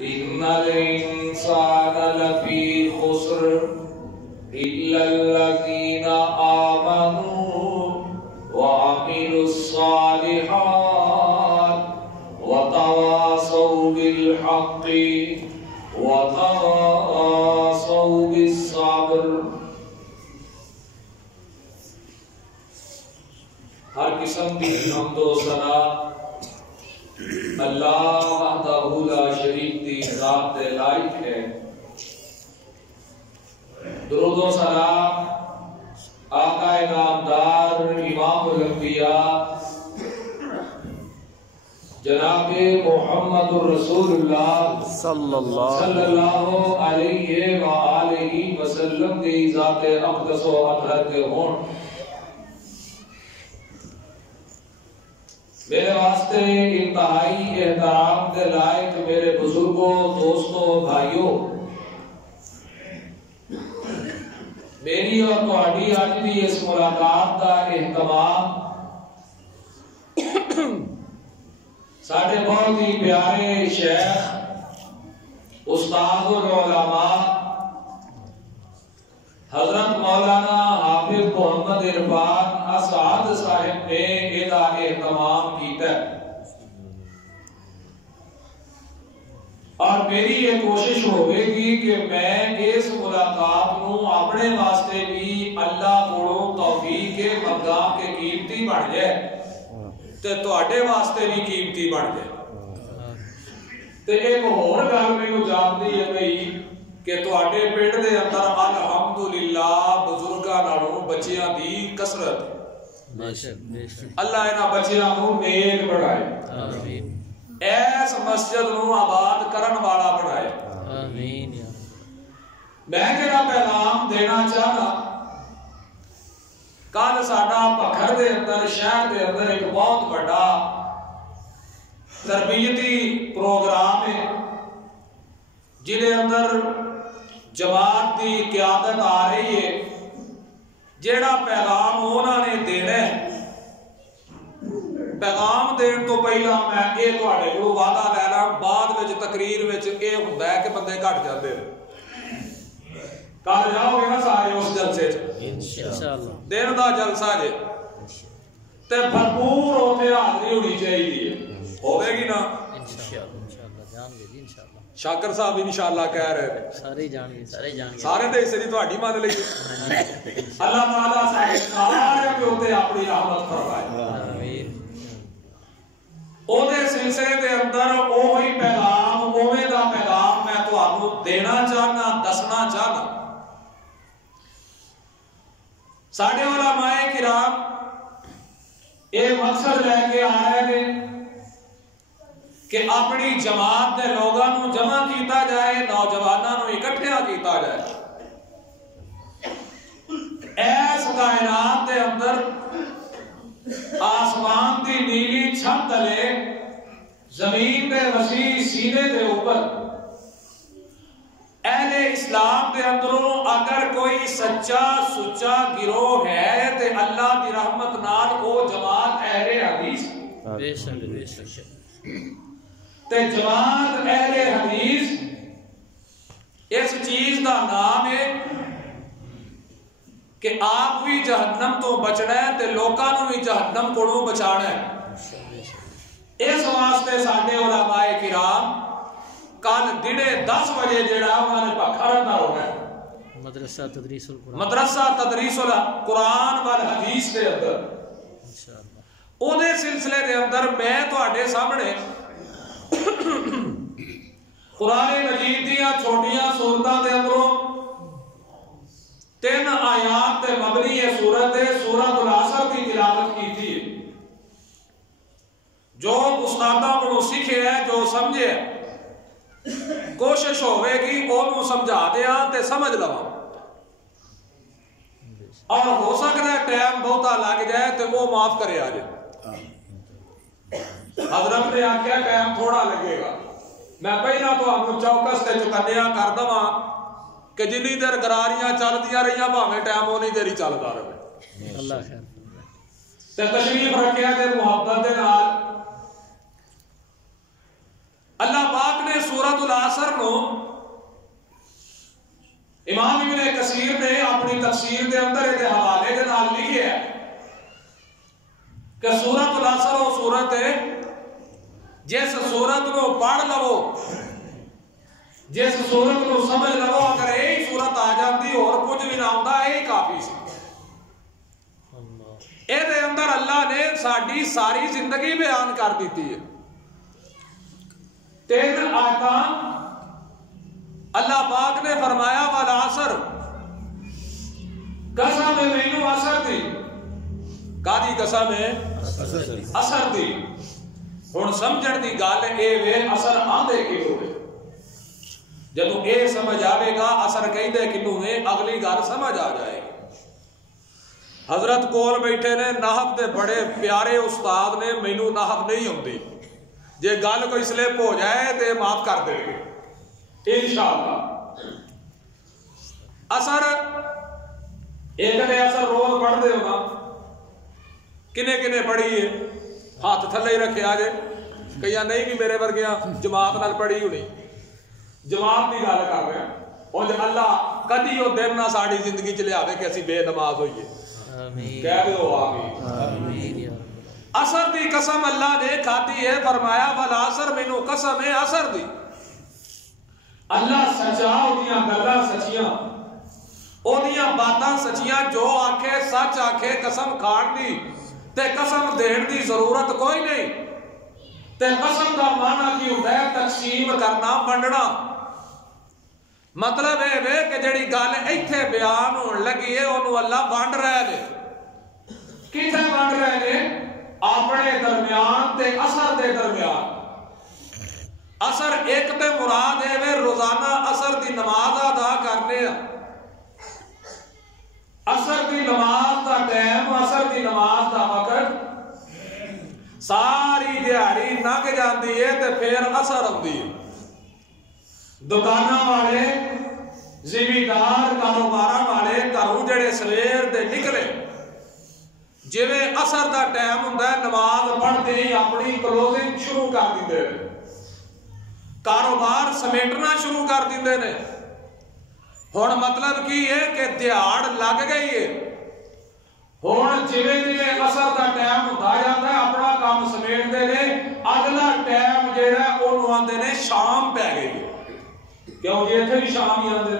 ان الانسان لفی خسر الا الذین آمنوا وعملوا الصالحات وتواصوا بالحق وتواصوا بالصبر۔ ہر قسم کی حمد و ثنا اللہ وحدہ لا شریک دی ذات دے لائق ہے۔ درود و سلام آقا نامدار امام الانبیاء جناب محمد الرسول اللہ صلی اللہ علیہ وآلہ وسلم دی ذات اقدس و اطہر کے ہون۔ میرے واسطے انتہائی احترام کے لائق میرے بزرگوں، دوستوں، بھائیوں، میری اور تہاڈی اج دی اس ملاقات کا اہتمام ساڈے بہت ہی پیارے شیخ استاد العلماء حضرت مولانا حافظ محمد عرفان اسعد صاحب نے ادا اہتمام کیتا ہے، اور میری یہ کوشش ہوئے گی کہ میں اس ملاقات نو اپنے واسطے بھی اللہ کو توفیق منگا کے قیمتی بن جائے تے تواڈے واسطے بھی قیمتی بن جائے۔ تے ایک اور گل مینوں جانتی ہے بھئی کہ تواڈے پنڈ دے اندر الحمدللہ بزرگاں نالوں بچیاں دی کثرت، اللہ انہاں بچیاں نوں نیک بنائے، آمین، ایس مسجد نوں آباد کرن والا بنائے، آمین۔ میں جڑا پیغام دینا چاہنا، کل ساڈا پکھر دے اندر شہر دے اندر ایک بہت بڑا تربیتی پروگرام ہے جہدے اندر جماعت دی قیادت آ رہی ہے۔ جیڑا پیغام انہوں نے دینا ہے، پیغام دین تو پہلا میں یہ تواڈے کولوں وعدہ لینا، بعد وچ تقریر وچ یہ ہوندا ہے کہ بندے گھٹ جاندے ہیں۔ کل جاؤ گے نا سارے اس جلسے انشاءاللہ، دن دا جلسہ جے تے بھرپور اوتھے حاضری ہونی چاہیے، ہوے گی نا انشاءاللہ، جان گے جی انشاءاللہ۔ شاکر صاحب انشاءاللہ کہہ رہے ہیں سارے جان گے، سارے دے حصے دی تہاڈی مان لئی، اللہ تعالیٰ سارے دے اوتے اپنی رحمت فرمائے، آمین۔ اودے سلسلے دے اندر اوہی پیغام، اوویں دا پیغام میں تہانوں دینا چاہنا، دسنا چاہنا۔ ساڈے علماء کرام یہ مقصد لے کے آ رہے ہیں کہ اپنی جماعت دے لوگاں نو جمع کیتا جائے، نوجواناں نو اکٹھا کیتا جائے، ایس کائنات دے اندر آسمان دی نیلی چھت تلے، زمین دے وسیع سینے دے اوپر اہل اسلام دے اندروں اگر کوئی سچا سچا گروہ ہے تے اللہ دی رحمت نال وہ جماعت اہل حدیث، بے شک بے شک، تے جماعت اہل حدیث اس چیز دا نام ہے کہ آپ بھی جہنم تو بچنا ہے تے لوکاں نوں بھی جہنم کولوں بچانا ہے۔ اس واسطے ساڈے علماء کرام کل دنے 10 بجے جڑا انہاں نے پکھر اندر ہونا ہے، مدرسہ تدریس القرآن والحدیث دے اندر، او دے سلسلے دے اندر میں تواڈے سامنے قرآن مجید دیاں چھوٹیاں سورتاں دے اندروں 3 آیات تے مبنی یہ سورت ہے، سورۃ العصر کی تلاوت کی تھی۔ جو استاداں کو سیکھے ہے، جو سمجھے، کوشش ہوئے گی انہوں سمجھا دیا تے سمجھ لوا، اور ہو سکتا ہے ٹائم بہتا لگ جائے تے وہ معاف کرے آ جائے۔ حضرت نے آخیا ٹائم تھوڑا لگے گا، میں پہلا تو آپ چوکس تے چکندیاں کر دوا کہ جنی دیر گراریاں چلدیاں رہیاں بھاویں ٹائم اونی دیر ہی چلدا رہے۔ اللہ خیر تے تشریف رکھیا تے محبت دے نال اللہ پاک نے سورۃ سورۃ العصر نو امام ابن کثیر نے اپنی تفسیر دے اندر یہ حوالے کے نال لکھیا ہے کہ سورۃ العصر وہ سورت ہے جس سورت کو پڑھ لو جس سورت کو سمجھ لو اگر یہی سورت آ جاتی اور کچھ بھی نہ ہوتا یہی کافی سی یہ اندر اللہ نے ساری ساری زندگی بیان کر دیتی ہے 3 آیات اللہ پاک نے فرمایا والعصر قسم مینوں اثر دی کادی قسم ہے اثر دی ہن سمجھن دی گل اے وے اثر آندے کیوں ہے جدوں اے سمجھ آئے گا اثر کہندے کینوں ہے اگلی گل سمجھ آ جائے گی حضرت کول بیٹھے نے نحو دے بڑے پیارے استاد نے مینوں نحو نہیں آندی جے گل کوئی سلپ ہو جائے تے معاف کر دے گے انشاءاللہ اثر ایک نے اثر روز پڑھ دے ہوگا کنے کنے پڑھی ہے ہاتھ تھلے ہی رکھے آجے کہیا نہیں بھی میرے ورگیاں جماعت نال پڑھی ہونی جماعت کی گل کر رہے ہیں اور اللہ کدی وہ دن نہ ساری زندگی چ لیا کہ اسی بے نماز ہوئیے کہہ دو آمین اثر دی قسم اللہ نے کھاتی ہے فرمایا والعصر مینوں قسم ہے اثر دی اللہ سچا اودیاں گلاں سچیاں اودیاں باتاں سچیاں جو آکھے سچ آکھے قسم کھان دی تے قسم دین دی ضرورت کوئی نہیں تے قسم دا معنی کی ہوندا ہے تقسیم کرنا ونڈنا مطلب ہے وے کہ جڑی گل ایتھے بیان ہون لگی ہے اونوں اللہ ونڈ رہے نے کتھے ونڈ رہے نے اپنے درمیان تے اثر دے درمیان اثر ایک تے مراد ہے وے روزانہ اثر دی نماز ادا کرنے اثر دی نماز دا ٹائم اثر دی نماز دا وقت ساری دیہڑی لنگ جاندی ہے تے پھر اثر آندی ہے دکاناں والے زمیندار کاروباراں والے گھروں جڑے سویر دے نکلے جویں اثر دا ٹائم ہوندا ہے نماز پڑھتے ہی اپنی کلوزنگ شروع کر دیندے نے کاروبار سمیٹنا شروع کر دیندے نے ہن مطلب کی ہے کہ دیہاڑ لگ گئی ہے ہن جویں جویں اثر دا ٹائم ہوندا جاندا ہے اپنا کام سمیٹدے نے اگلا ٹائم جہڑا اونوں آندے نے شام پہ گئی ہے کیوں جی اتنے بھی شام ہی آتے